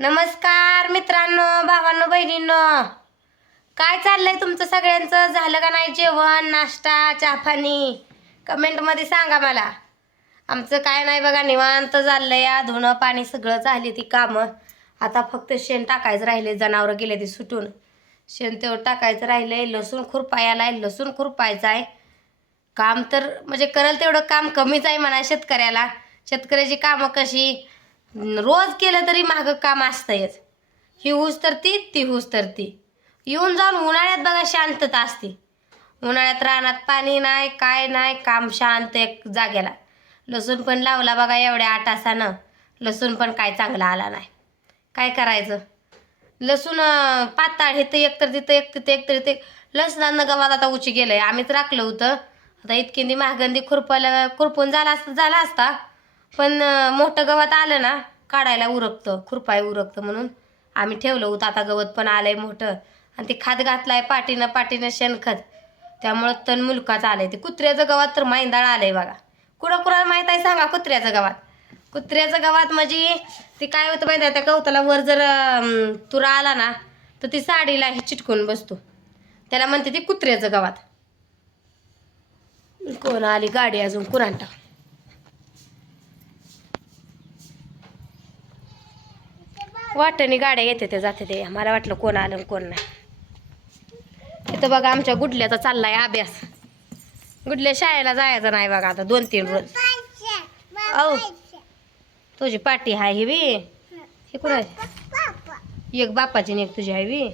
नमस्कार मित्रांनो भावांनो बहिणींनो. काय चाललंय तुमचं सगळ्यांचं? झालं का नाही जेवण नाश्ता चहापाणी कमेंटमध्ये सांगा मला. आमचं काय नाही बघा निवांत चाललंय. या धुणं पाणी सगळं झाली ती कामं. आता फक्त शेण टाकायचं राहिले जनावरं गेले ती सुटून. शेण तेवढं टाकायचं राहिलंय लसूण खुरपायला आहे लसूण खुरपायचं आहे. काम तर म्हणजे करल तेवढं काम कमीच आहे म्हणा शेतकऱ्याला. शेतकऱ्याची कामं कशी? रोज केलं तरी मागं काम असतंयच. ही ऊस तर ती ती ऊस तर ती येऊन जाऊन उन्हाळ्यात बघा शांतता असते. उन्हाळ्यात रानात पाणी नाही काय नाही काम शांत एक जागेला. लसूण पण लावला बघा एवढ्या आटासानं. लसूण पण काय चांगला आला नाही. काय करायचं? लसूण पाताळ हे तर एकतर तिथं एक तिथं एकतर तिथे लसणानं गवात आता उची गेलंय. आम्हीच राखलं होतं. आता इतकी महागंदी खुरपायला खुरपून झाला असता झाला असता. पण मोठं गवत आलं ना काढायला उरकतं खुरपाय उरकतं म्हणून आम्ही ठेवलं होतं. आता गवत पण आलंय मोठं. आणि ते खात घातलाय पाठीनं पाठीनं शेणखत. त्यामुळं तण मुलकाच आलंय. ते कुत्र्याचं गवात तर मैंदाळ आलंय बघा. कुणा कुणाला माहीत आहे? सांगा कुत्र्याचं गवात. कुत्र्याचं गवात म्हणजे ते काय होतं माहिती आहे? त्या गवताला वर जर तुरा आला ना तर ती साडीला हे चिटकून बसतो. त्याला म्हणते ती कुत्र्याचं गवात. कोण आली गाडी अजून? कुरांटा वाटणी गाड्या येते ते जाते ते. मला वाटलं कोण आलं आणि कोण नाही. इथं बघा आमच्या गुडल्याचा चाललाय अभ्यास. गुडल्या शाळेला जायचं नाही बघा आता दोन तीन रोज. औ. तुझी पाटी हाय ही बी. हे आहे? एक बापाची एक तुझी आहे बी.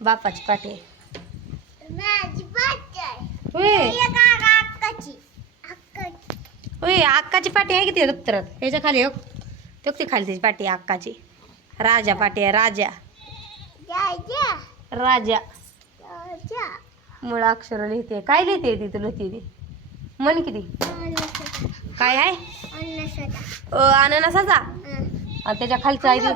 बापाची पाटी. होय होय अक्काची. पाटी आहे की ते दप्तरात? ह्याच्या खाली एक. ते खाली त्याची पाटी अक्काची? राजा पाटी राजा. राजा. मुळ अक्षर लिहिते. काय लिहिते ती तुला ती? म्हण किती? काय आहे? अ, अननसाचा? आणि त्याच्या खालचं आहे ते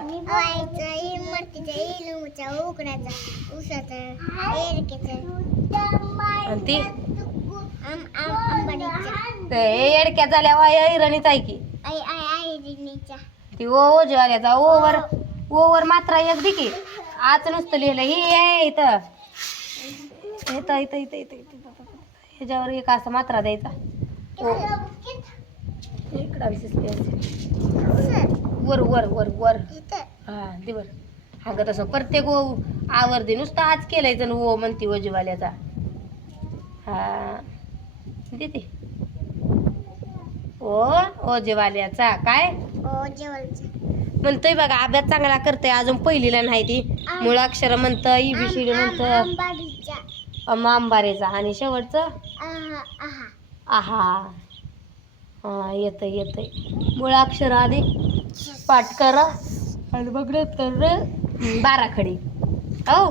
आणि ती? ते येडक्या झाल्या ऐरणीच आहे की. ती ओ ओजवाल्याचा ओवर ओवर मात्रा एक दे की. आज नुसतं लिहिलं. हे इथं. इथं इथं इथं इथं इथं ह्याच्यावर एक असा मात्रा द्यायचा. ओ. इकडं विशेष वर वर वर वर. हा दिवर हा तसं प्रत्येक ओ आवर्दी नुसतं आज केलंय जण ओ म्हणती ओजीवाल्याचा. हा. देते ओ ओजेवाल्याचा. काय? म्हणतोय बघा अभ्यास चांगला करतोय अजून पहिलीला नाही ती. मुळाक्षर म्हणतं ईबीसीडी म्हणतं. आंबारेचा. आणि शेवटचं? आहा हा येतंय येतंय. मुळाक्षर आधी पाठ करा. आणि मग नंतर बाराखडी. हो.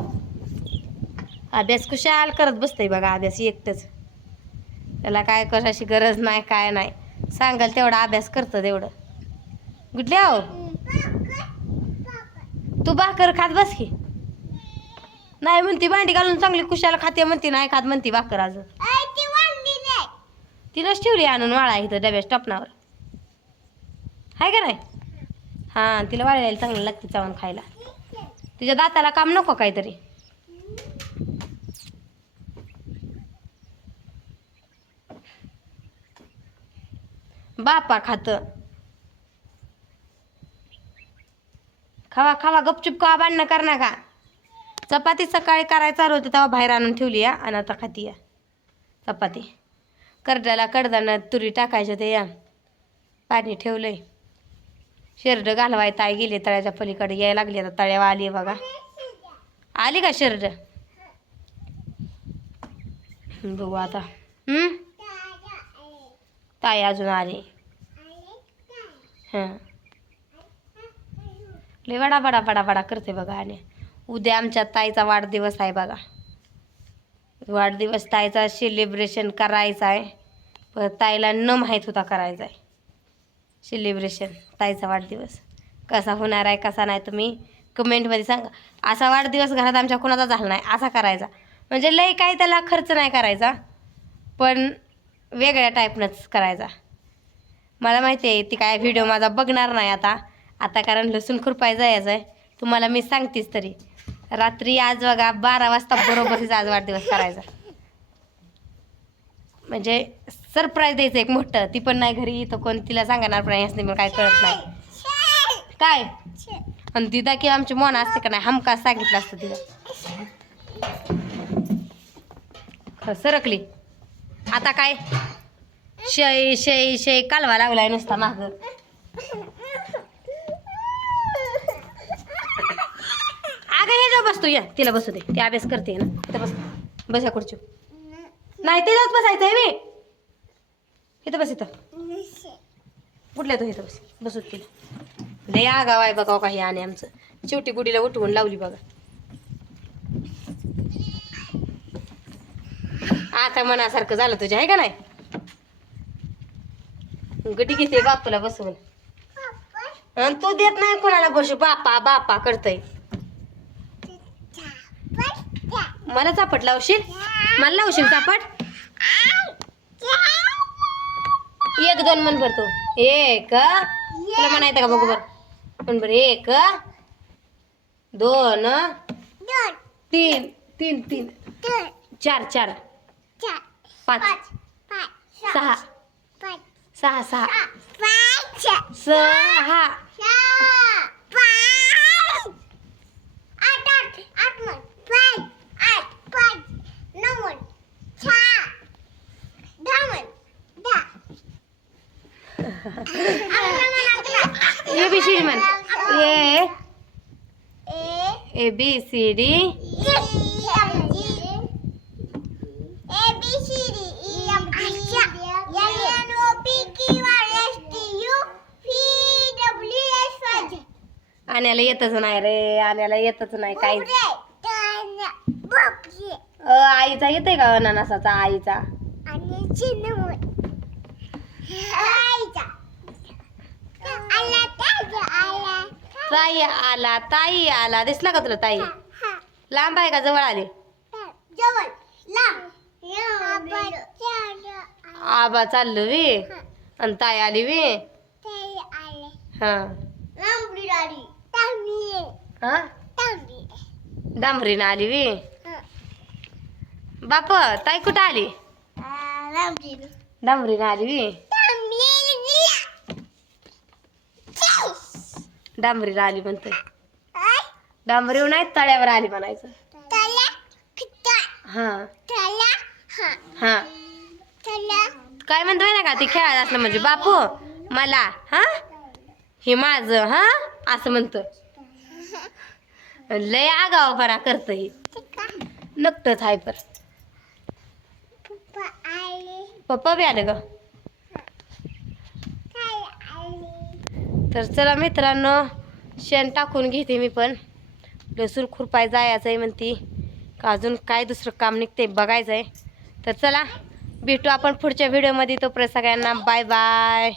अभ्यास कुशाल करत बसतंय बघा अभ्यास एकटंच. त्याला काय कशाची गरज नाही काय नाही. सांगाल तेवढा अभ्यास करतं तेवढं. कुठल्या हो? तू भाकर खात बस की. नाही म्हणती भांडी घालून चांगली कुशाला खाते म्हणती नाही खात म्हणती भाकर अजून तिनंच ठेवली आणून वाळा इथं डब्या स्टॉपनावर आहे का नाही? हां तिला वाळायला चांगलं लागते चावून खायला. तिच्या दाताला काम नको काहीतरी. बापा खात. खावा खावा गपचूप खावा भांडणं कर नका. चपाती सकाळी करायला चालू होती तेव्हा बाहेर आणून ठेवली या आणि आता खाती या. चपाती. करड्याला कडदानं तुरी टाकायच्या ते या पाणी ठेवलंय. शेरड घालवाय ताय गेले तळ्याच्या पलीकडे यायला लागली आता तळ्यावर आली बघा. आली का शेरड? बघू आता. ताई अजून आली. हां. लय वडा बडा बडा बडा करते बघा आणि. उद्या आमच्या ताईचा वाढदिवस आहे बघा. वाढदिवस ताईचा सेलिब्रेशन करायचा आहे. पण ताईला न माहीत होता करायचा आहे. सेलिब्रेशन ताईचा वाढदिवस. कसा होणार आहे कसा नाही तुम्ही कमेंटमध्ये सांगा. असा वाढदिवस घरात आमच्या कोणाचा झाला नाही असा करायचा. म्हणजे लय काय त्याला खर्च नाही करायचा पण वेगळ्या टाईपनंच करायचा. मला माहिती आहे ती काय व्हिडिओ माझा बघणार नाही आता. आता कारण लसूण खुरपाय जायचं आहे. तुम्हाला मी सांगतेच तरी. रात्री आज बघा बारा वाजता बरोबरच आज वाढदिवस करायचा. म्हणजे सरप्राईज द्यायचं एक मोठं. ती पण नाही घरी तर कोण तिला सांगणार पण नाही मला काय कळत नाही. काय? आणि दिदा की आमची मोना असते का नाही हमका सांगितलं असतं तिला. सरकली. आता काय? शय शय शय कालवा लागलाय नुसता माग अगं हे जाऊ बसतो या. तिला बसू दे. ती अभ्यास करते ना. इथं बस. बसा खुर्ची नाही ते जात बसायचंय मी. इथं बस इथं. कुठल्या तो इथं बस? बसू तिला. लय आगाव आहे बघा काही आणि आमचं. शेवटी गुडीला उठवून लावली बघा. आता मनासारखं झालं तुझ्या आहे का नाही? गडी घेते बापूला बसवून. आणि तू देत नाही कोणाला बसू. बापा बापा करतय. मला चापट लावशील? मला लावशील चापट? एक दोन मन भरतो एक. तुला म्हणायचं का? बघू बर. म्हण बर. एक. दोन. तीन. तीन तीन. चार चार. पाच. सहा. सहा सहा. सहा. ए बी सी डी म्हण. ए. ए. B C D. आण्याला येतच नाही रे आण्याला येतच नाही काही आईचा येते का अननसाचा आईचा? ताई आला ताई आला. दिसला का तुला ताई? लांब आहे का जवळ आली? आबा चाललो. वी. आणि ताई आली वी. हा. हा? डांबरीनं आली वी. बाप ताई कुठं आली? डांबरीनं आली वी डांबरीला आली म्हणते डांबरी नाही तळ्यावर आली म्हणायचं. हा. हा. काय म्हणतोय ना का ती खेळायला असलं म्हणजे बापू मला हा? हे माझं हा? असं म्हणतो लय आगावपणा करत ही नकटच आहे पर. पप्पा बी आले ग. तर चला मित्रांनो शेण टाकून घेते मी पण. लसूण खुरपाय जायचं आहे म्हणती. का अजून काय दुसरं काम निघते बघायचं आहे तर चला भेटू आपण पुढच्या व्हिडिओमध्ये तोपर्यंत सगळ्यांना बाय बाय